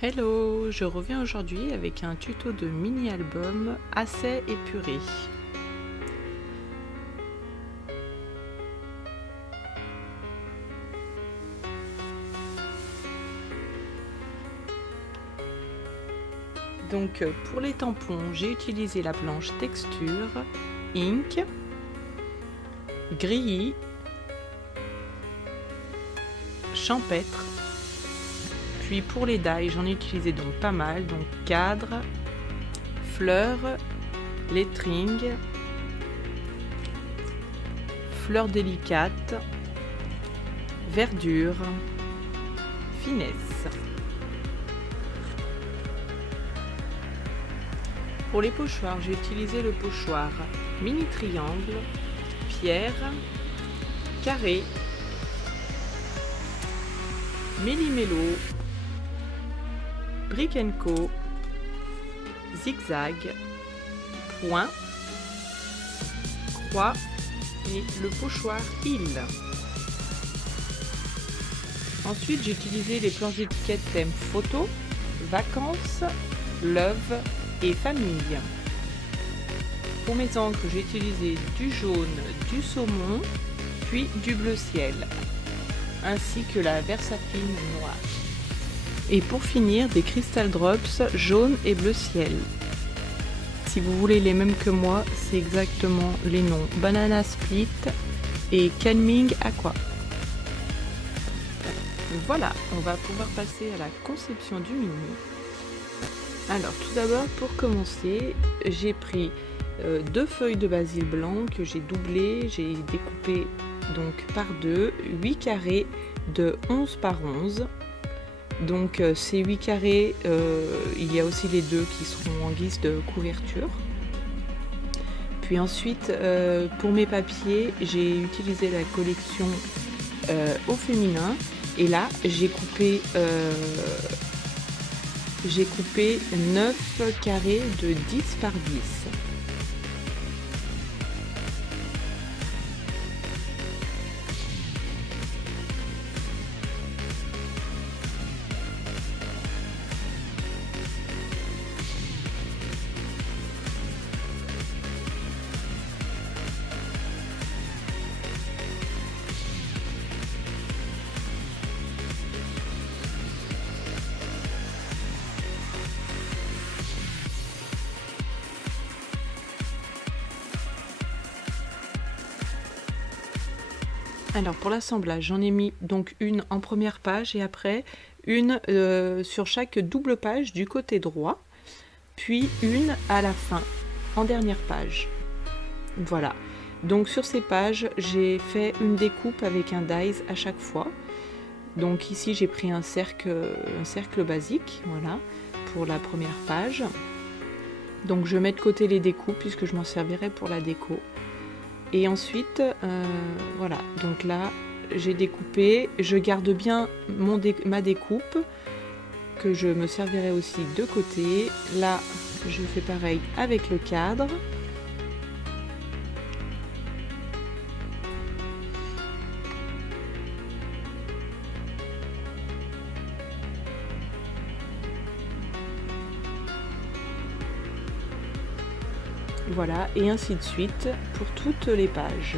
Hello, je reviens aujourd'hui avec un tuto de mini-album assez épuré. Donc pour les tampons, j'ai utilisé la planche texture, ink, gris, champêtre. Puis pour les die, j'en ai utilisé donc pas mal, donc cadre, fleurs, lettering, fleurs délicates, verdure, finesse. Pour les pochoirs, j'ai utilisé le pochoir mini triangle, pierre, carré, méli-mélo, brick & co, zigzag, point, croix et le pochoir île. Ensuite, j'ai utilisé les planches d'étiquette thème photo, vacances, love et famille. Pour mes encres, j'ai utilisé du jaune, du saumon, puis du bleu ciel, ainsi que la Versafine noire. Et pour finir, des Crystal Drops jaune et bleu ciel. Si vous voulez les mêmes que moi, c'est exactement les noms Banana Split et Calming Aqua. Voilà, on va pouvoir passer à la conception du mini. Alors tout d'abord, pour commencer, j'ai pris 2 feuilles de basil blanc que j'ai doublées, j'ai découpé donc par 2, 8 carrés de 11 par 11. Donc ces 8 carrés, il y a aussi les 2 qui seront en guise de couverture. Puis ensuite, pour mes papiers, j'ai utilisé la collection au féminin. Et là, j'ai coupé 9 carrés de 10 par 10. Alors pour l'assemblage, j'en ai mis donc une en première page et après une sur chaque double page du côté droit, puis une à la fin, en dernière page. Voilà, donc sur ces pages, j'ai fait une découpe avec un dies à chaque fois. Donc ici j'ai pris un cercle basique, voilà, pour la première page. Donc je mets de côté les découpes puisque je m'en servirai pour la déco. Et ensuite, voilà, donc là, j'ai découpé, je garde bien ma découpe, que je me servirai aussi de côté. Là, je fais pareil avec le cadre. Voilà, et ainsi de suite pour toutes les pages.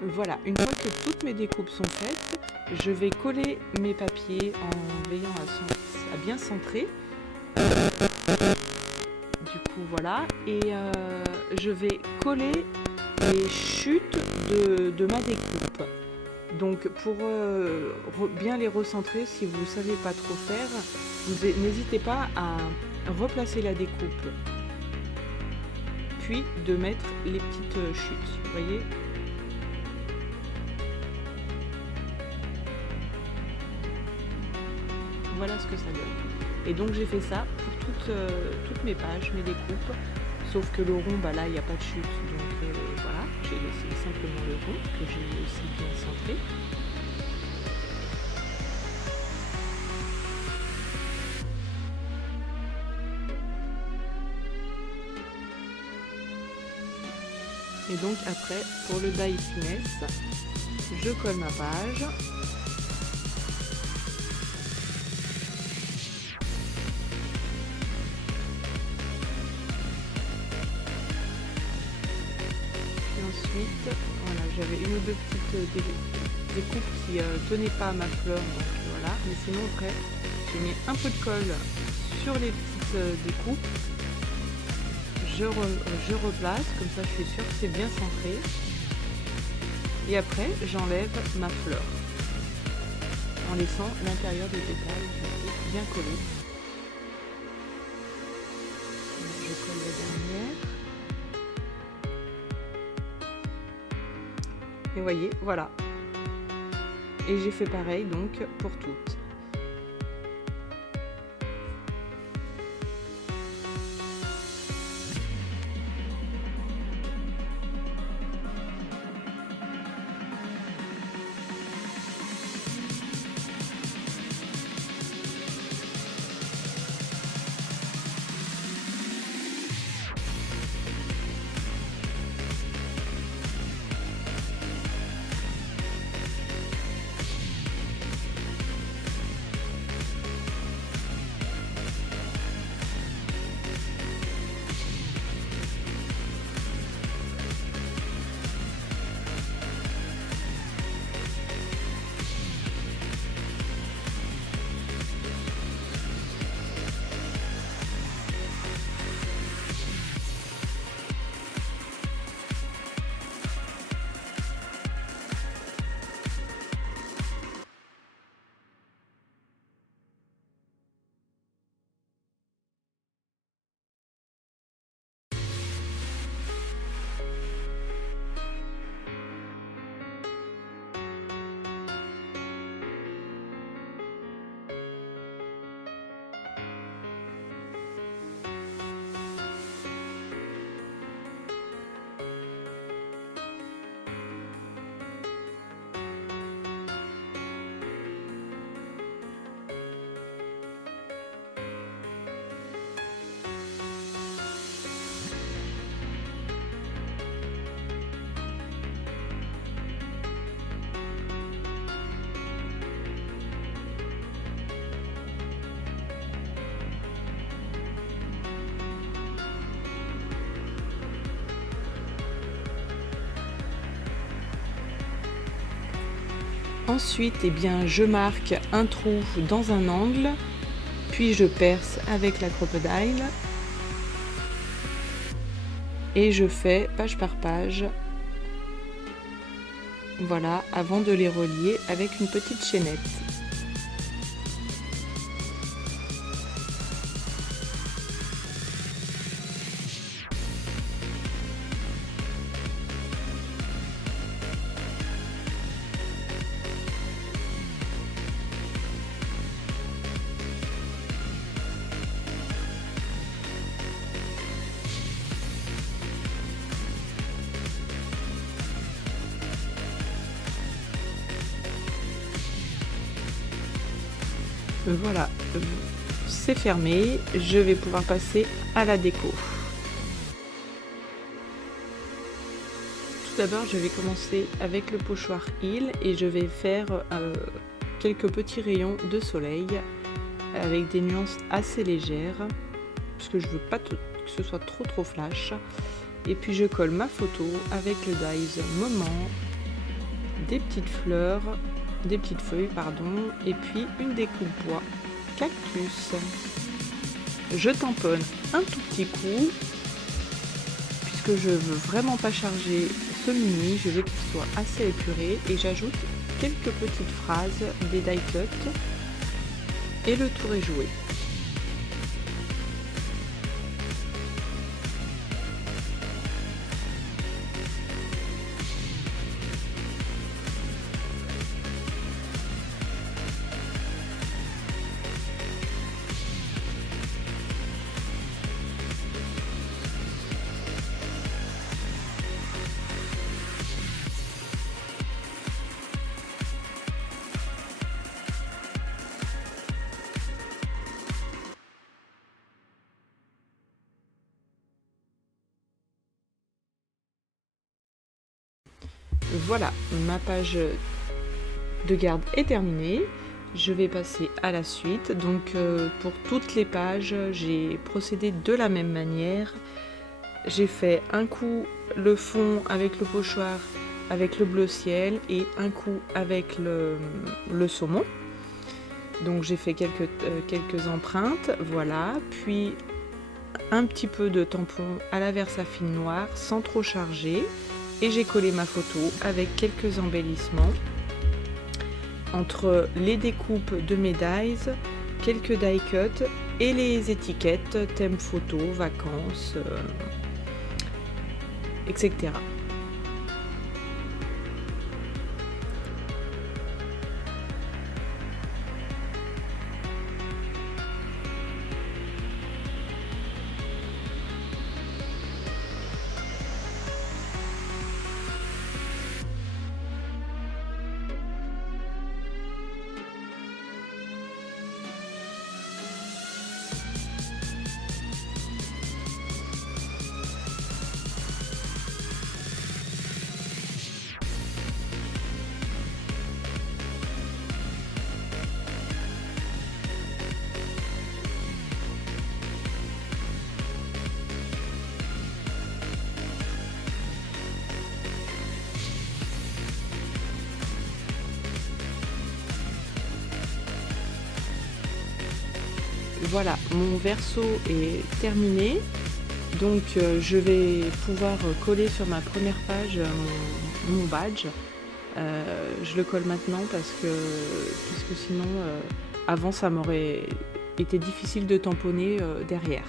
Voilà, une fois que toutes mes découpes sont faites, je vais coller mes papiers en veillant à bien centrer. Du coup voilà, et je vais coller les chutes de ma découpe. Donc pour bien les recentrer, si vous ne savez pas trop faire, n'hésitez pas à replacer la découpe, puis de mettre les petites chutes, vous voyez. Voilà ce que ça donne. Et donc j'ai fait ça pour toutes mes pages, mes découpes. Sauf que le rond, bah là, il n'y a pas de chute. Donc voilà, j'ai laissé simplement le rond, que j'ai aussi bien centré. Et donc après, pour le die finesse, je colle ma page. Ensuite, voilà, j'avais une ou deux petites découpes qui tenaient pas à ma fleur, donc voilà. Mais sinon après, j'ai mis un peu de colle sur les petites découpes. Je replace, comme ça je suis sûre que c'est bien centré. Et après, j'enlève ma fleur en laissant l'intérieur des pétales bien collé. Je colle la dernière. Et vous voyez, voilà. Et j'ai fait pareil donc pour toutes. Ensuite, eh bien, je marque un trou dans un angle, puis je perce avec la crocodile et je fais page par page, voilà, avant de les relier avec une petite chaînette. Voilà, c'est fermé, je vais pouvoir passer à la déco. Tout d'abord, je vais commencer avec le pochoir Hill et je vais faire quelques petits rayons de soleil avec des nuances assez légères parce que je veux pas que ce soit trop flash. Et puis je colle ma photo avec le dies Moment des petites fleurs, des petites feuilles, pardon, et puis une découpe bois cactus. Je tamponne un tout petit coup, puisque je veux vraiment pas charger ce mini, je veux qu'il soit assez épuré, et j'ajoute quelques petites phrases des die cuts, et le tour est joué. Voilà, ma page de garde est terminée. Je vais passer à la suite. Donc pour toutes les pages, j'ai procédé de la même manière. J'ai fait un coup le fond avec le pochoir avec le bleu ciel et un coup avec le saumon. Donc j'ai fait quelques empreintes, voilà. Puis un petit peu de tampon à la Versafine noire sans trop charger. Et j'ai collé ma photo avec quelques embellissements entre les découpes de médailles, quelques die cuts et les étiquettes, thème photo, vacances, etc. Voilà, mon verso est terminé, donc je vais pouvoir coller sur ma première page mon badge. Je le colle maintenant puisque sinon avant ça m'aurait été difficile de tamponner derrière.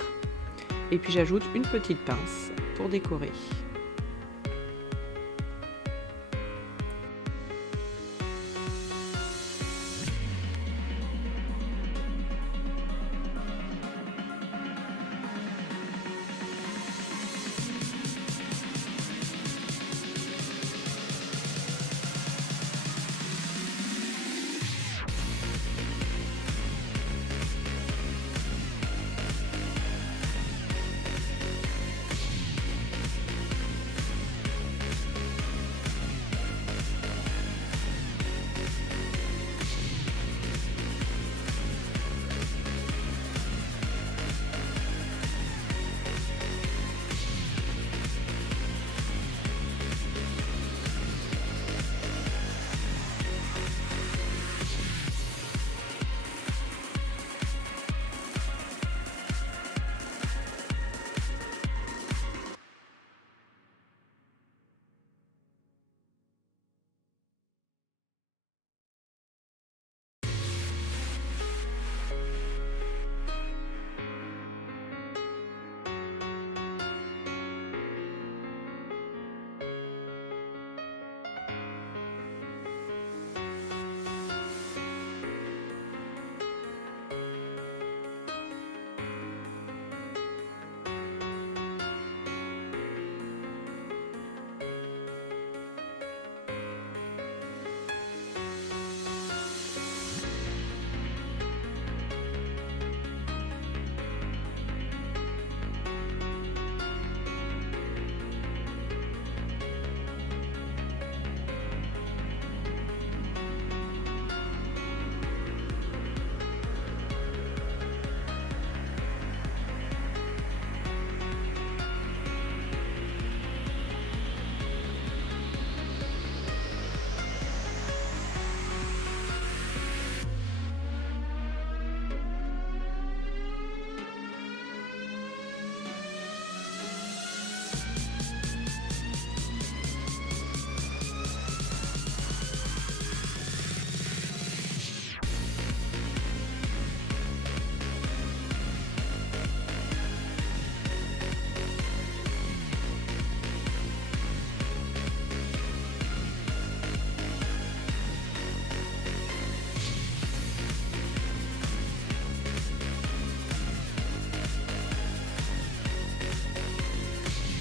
Et puis j'ajoute une petite pince pour décorer.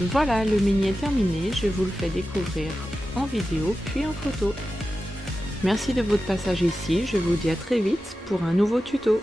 Voilà, le mini est terminé, je vous le fais découvrir en vidéo puis en photo. Merci de votre passage ici, je vous dis à très vite pour un nouveau tuto.